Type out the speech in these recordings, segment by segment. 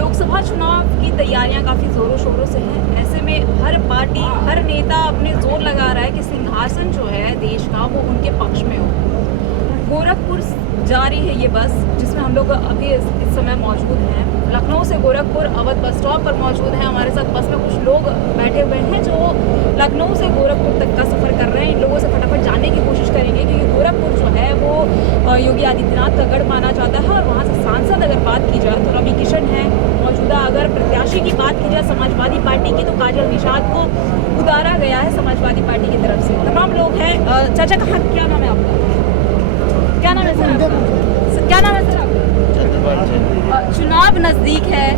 लोकसभा चुनाव की तैयारियां काफ़ी ज़ोरों शोरों से हैं। ऐसे में हर पार्टी, हर नेता अपने जोर लगा रहा है कि सिंहासन जो है देश का वो उनके पक्ष में हो। गोरखपुर जा रही है ये बस, जिसमें हम लोग अभी इस समय मौजूद हैं। लखनऊ से गोरखपुर अवध बस स्टॉप पर मौजूद हैं। हमारे साथ बस में कुछ लोग बैठे हुए हैं जो लखनऊ से गोरखपुर तक का सफ़र कर रहे हैं। इन लोगों से फटाफट जानने की कोशिश करेंगे क्योंकि गोरखपुर जो है वो योगी आदित्यनाथ का गढ़ माना जाता है और वहाँ से सांसद अगर बात की जाए तो रवि किशन है मौजूदा। अगर प्रत्याशी की बात की जाए समाजवादी पार्टी की तो काजल निषाद को उतारा गया है समाजवादी पार्टी की तरफ से। तमाम लोग हैं। चाचा कहाँ, क्या नाम है आपका? क्या नाम है सर आपका? क्या नाम है सर आपका? चुनाव नजदीक है,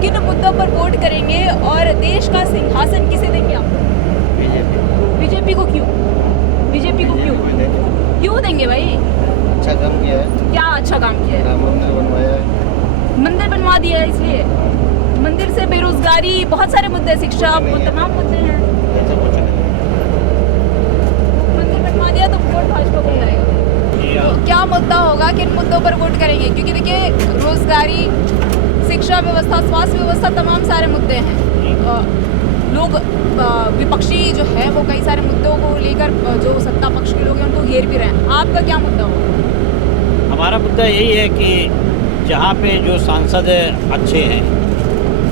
किन मुद्दों पर वोट करेंगे और देश का सिंहासन किसे देंगे आप? बीजेपी को क्यों? बीजेपी को क्यों क्यों देंगे भाई? अच्छा काम किया है। क्या अच्छा काम किया है? मंदिर बनवाया है। मंदिर बनवा दिया है, इसलिए मंदिर से बेरोजगारी, बहुत सारे मुद्दे, शिक्षा, तमाम मुद्दे हैं। मंदिर बनवा दिया तो वोट भाजपा को जाएगा। तो क्या मुद्दा होगा, किन मुद्दों पर वोट करेंगे? क्योंकि देखिए रोजगारी, शिक्षा व्यवस्था, स्वास्थ्य व्यवस्था, तमाम सारे मुद्दे हैं। लोग विपक्षी जो है वो कई सारे मुद्दों को लेकर जो सत्ता पक्ष के लोग हैं उनको घेर भी रहे हैं। आपका क्या मुद्दा होगा? हमारा मुद्दा यही है कि जहाँ पे जो सांसद अच्छे हैं,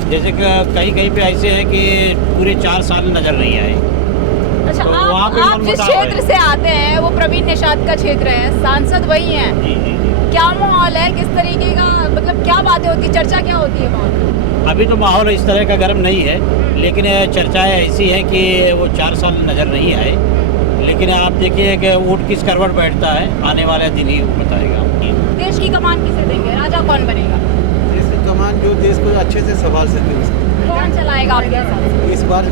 जैसे कि कहीं कहीं पे ऐसे हैं कि पूरे 4 साल नज़र नहीं आए। अच्छा, तो आप जिस क्षेत्र से आते हैं वो प्रवीण निषाद का क्षेत्र है, सांसद वही हैं। जी जी जी। क्या माहौल है, किस तरीके का, मतलब क्या बातें होती है, चर्चा क्या होती है वहाँ? अभी तो माहौल इस तरह का गर्म नहीं है, लेकिन चर्चाएं ऐसी हैं कि वो 4 साल नज़र नहीं आए। लेकिन आप देखिए कि ऊँट किस करवट बैठता है, आने वाला दिन ही बताएगा। देश की कमान किसे देंगे? राजा कौन बनेगा? देश की कमान जो देश को अच्छे से संभाल सके कौन चलाएगा आपके हिसाब से? इस बार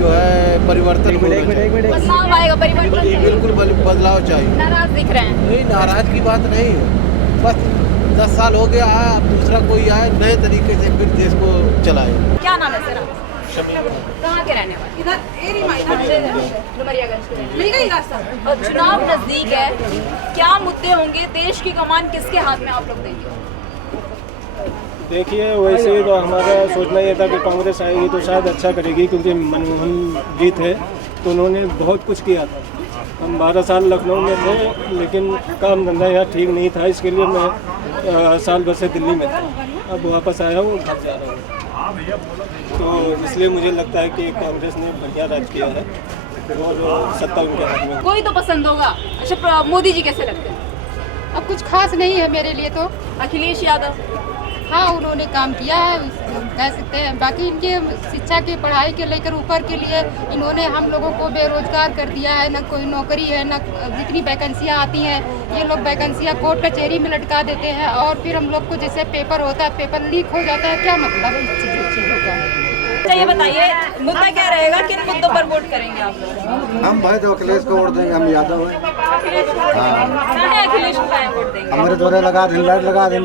जो है परिवर्तन होना चाहिए। बदलाव आएगा, परिवर्तन चाहिए। बिल्कुल बदलाव चाहिए। नाराज दिख रहे हैं। नहीं, नाराज की बात नहीं है, बस 10 साल हो गया, अब दूसरा कोई आए नए तरीके से फिर देश को चलाए। क्या नाम है सर आपका? कहाँ के रहने वाले? डुमरियागंज के रहने वाले। और चुनाव नजदीक है, क्या मुद्दे होंगे, देश की कमान किसके हाथ में आप लोग देंगे? देखिए वैसे तो हमारा सोचना ये था कि कांग्रेस आएगी तो शायद अच्छा करेगी, क्योंकि मनमोहन जी थे तो उन्होंने बहुत कुछ किया था। हम 12 साल लखनऊ में थे लेकिन काम धंधा यहाँ ठीक नहीं था, इसके लिए मैं साल भर से दिल्ली में था। अब वापस आया हूँ, घर जा रहा हूँ। तो इसलिए मुझे लगता है कि कांग्रेस ने बढ़िया राज किया है और सत्ता उनके हाथ में। कोई तो पसंद होगा। अच्छा, मोदी जी कैसे लगते हैं? अब कुछ खास नहीं है मेरे लिए तो। अखिलेश यादव, हाँ उन्होंने काम किया है, कह सकते हैं। बाकी इनके शिक्षा की पढ़ाई के लेकर ऊपर के लिए इन्होंने हम लोगों को बेरोजगार कर दिया है, न कोई नौकरी है, न जितनी वैकेंसियाँ आती हैं ये लोग वैकेंसियाँ कोर्ट कचहरी में लटका देते हैं और फिर हम लोग को जैसे पेपर होता है, पेपर लीक हो जाता है। क्या मतलब है इस चीज़ों का? अच्छा ये बताइए मुद्दा क्या रहेगा, किन मुद्दों पर वोट करेंगे आप लोग? हम भाई तो अखिलेश को वोट देंगे, हम यादव हैं। अखिलेश को वोट देंगे। क्या है अखिलेश को क्या वोट देंगे? हमारे द्वारे लगा दें, लाइट लगा दें,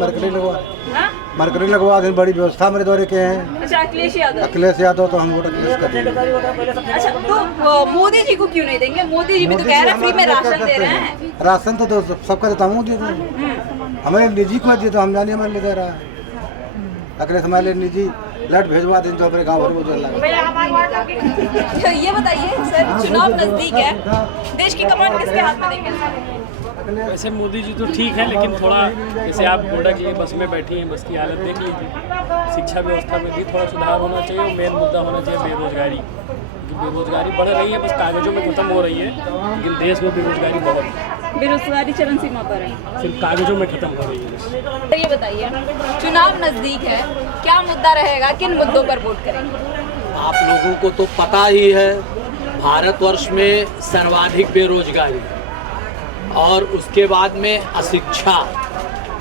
मरकरी लगवा दें, बड़ी व्यवस्था हमारे द्वारे के हैं। अच्छा, अखिलेश यादव। अखिलेश यादव तो हम वोट अखिलेश का देंगे। अच्छा, तो मोदी जी को क्यों नहीं देंगे? मोदी जी भी तो कह रहे हैं फ्री में राशन दे रहे हैं। राशन तो सबका देता हूँ, दे दो। हमें निजी को दिए तो हम जानिए हमारे लिए दे रहा है। अखिलेश हमारे लिए निजी लाइट भेजवा दें तो अपने गाँव भर में जल तो ये बताइए सर, चुनाव नजदीक है, देश की कमान किसके हाथ में देंगे? वैसे मोदी जी तो ठीक है, लेकिन थोड़ा जैसे आप गोंडा की बस में बैठी हैं, बस की हालत देख लीजिए। शिक्षा व्यवस्था में भी थोड़ा सुधार होना चाहिए और मेन मुद्दा होना चाहिए बेरोजगारी। क्योंकि बेरोजगारी बढ़ रही है, बस कागजों में ख़त्म हो रही है, लेकिन देश में बेरोजगारी बहुत है। बेरोजगारी चरम सीमा पर है, सिर्फ कागजों में ख़त्म हो रही है। तो ये बताइए चुनाव नजदीक है, क्या मुद्दा रहेगा, किन मुद्दों पर वोट करेंगे? आप लोगों को तो पता ही है, भारतवर्ष में सर्वाधिक बेरोजगारी और उसके बाद में अशिक्षा,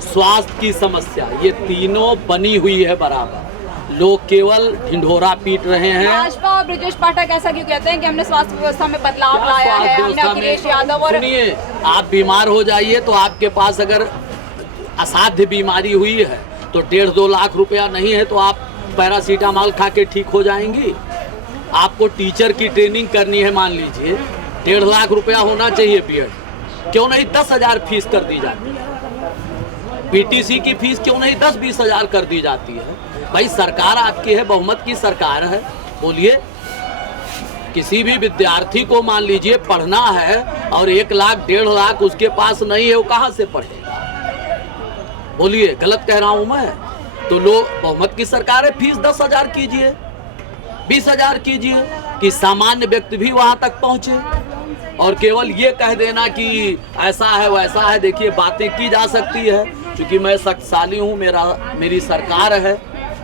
स्वास्थ्य की समस्या, ये तीनों बनी हुई है बराबर। लोग केवल ढिंढोरा पीट रहे हैं। भाजपा और ब्रजेश पाठक ऐसा क्यों कहते हैं कि हमने स्वास्थ्य व्यवस्था में बदलाव लाया है? हमने अखिलेश यादव और सुनिए, आप बीमार हो जाइए तो आपके पास अगर असाध्य बीमारी हुई है तो 1.5-2 लाख रुपया नहीं है तो आप पैरासीटामॉल खा के ठीक हो जाएंगी। आपको टीचर की ट्रेनिंग करनी है, मान लीजिए 1.5 लाख रुपया होना चाहिए पीरियड, क्यों नहीं 10,000 फीस कर दी जाती? पीटीसी की फीस क्यों नहीं 10-20 हजार कर दी जाती है? भाई सरकार आपकी है, बहुमत की सरकार है, बोलिए। किसी भी विद्यार्थी को मान लीजिए पढ़ना है और 1 लाख 1.5 लाख उसके पास नहीं है, वो कहाँ से पढ़ेगा? बोलिए, गलत कह रहा हूँ मैं? तो लोग, बहुमत की सरकार है, फीस 10 हजार कीजिए, 20 हजार कीजिए कि सामान्य व्यक्ति भी वहां तक पहुंचे। और केवल ये कह देना कि ऐसा है वैसा है, देखिए बातें की जा सकती है, क्योंकि मैं शक्तिशाली हूँ, मेरी सरकार है,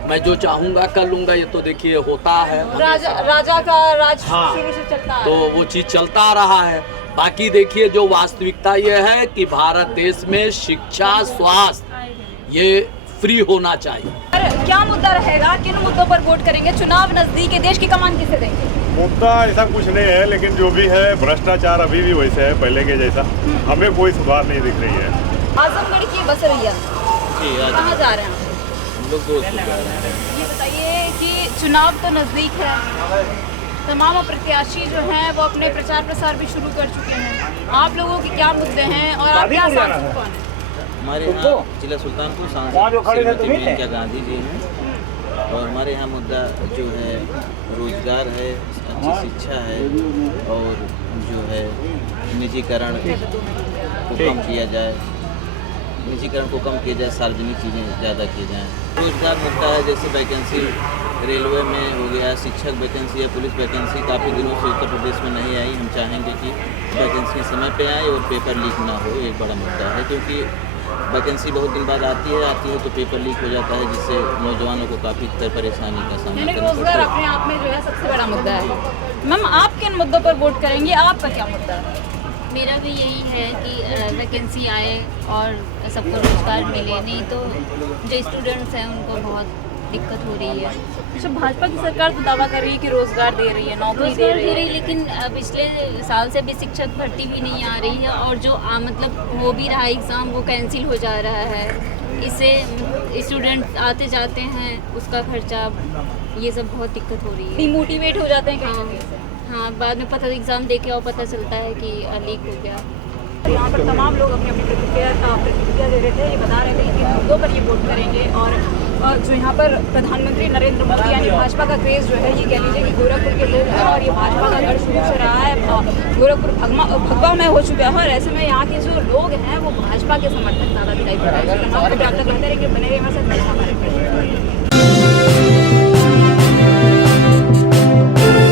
मैं जो चाहूँगा कर लूँगा, ये तो देखिए होता है। राजा का राज शुरू से चलता है, तो वो चीज़ चलता रहा है। बाकी देखिए जो वास्तविकता ये है कि भारत देश में शिक्षा, स्वास्थ्य ये फ्री होना चाहिए। और क्या मुद्दा रहेगा, किन मुद्दों पर वोट करेंगे? चुनाव नजदीक है, देश की कमान किसे देंगे? मुद्दा ऐसा कुछ नहीं है, लेकिन जो भी है भ्रष्टाचार अभी भी वैसे है, पहले के जैसा। हमें कोई सुधार नहीं दिख रही है। आजमगढ़ की बस रैया कहाँ जा रहे हैं? हम लोग दोस्त जा रहे हैं। ये बताइए कि चुनाव तो नज़दीक है, तमाम प्रत्याशी जो हैं वो अपने प्रचार प्रसार भी शुरू कर चुके हैं। आप लोगों के क्या मुद्दे हैं और आप क्या सांसद कौन हैं? हमारे यहाँ जिला सुल्तानपुर सांसद श्रीमती मेनका गांधी जी हैं और हमारे यहाँ मुद्दा जो है रोजगार है, अच्छी शिक्षा है और जो है निजीकरण को कम किया जाए, निजीकरण को कम किया जाए, सार्वजनिक चीज़ें ज़्यादा की जाएँ। रोजगार मुद्दा है, जैसे वैकेंसी रेलवे में हो गया, शिक्षक वैकेंसी या पुलिस वैकेंसी काफ़ी दिनों से उत्तर प्रदेश में नहीं आई। हम चाहेंगे कि वैकेंसी समय पे आए और पेपर लीक ना हो, एक बड़ा मुद्दा है, क्योंकि वैकेंसी बहुत दिन बाद आती है तो पेपर लीक हो जाता है, जिससे नौजवानों को काफ़ी परेशानी का सामना करना पड़ता रोजगार है। अपने आप में जो है सबसे बड़ा मुद्दा है। मैम, आप किन मुद्दों पर वोट करेंगे? आपका क्या मुद्दा है? मेरा भी यही है कि वैकेंसी आए और सबको रोजगार मिले, नहीं तो जो स्टूडेंट्स हैं उनको बहुत दिक्कत हो रही है। अच्छा, भाजपा की सरकार तो दावा कर रही है कि रोजगार दे रही है, नौकरी दे रही है, लेकिन पिछले साल से भी शिक्षक भर्ती भी नहीं आ रही है और जो मतलब हो भी रहा है एग्ज़ाम वो कैंसिल हो जा रहा है। इससे स्टूडेंट आते जाते हैं, उसका खर्चा, ये सब बहुत दिक्कत हो रही है। डिमोटिवेट हो जाते हैं कहीं। हाँ, बाद में पता एग्ज़ाम दे के और पता चलता है कि लीक हो गया। यहाँ पर तमाम लोग अपनी अपनी प्रतिक्रिया दे रहे थे, ये बता रहे थे कि मुद्दों पर ये वोट करेंगे। और जो यहाँ पर प्रधानमंत्री नरेंद्र मोदी यानी भाजपा का क्रेज़ जो है, ये कह लीजिए कि गोरखपुर के लोग हैं और ये भाजपा का गढ़ शुरू से रहा है। गोरखपुर भगवा में हो चुका है और ऐसे में यहाँ के जो लोग हैं वो भाजपा के समर्थक ज़्यादा दिखाई दे रहे हैं। आप लोग लगता है कि बने रहे हमारे साथ।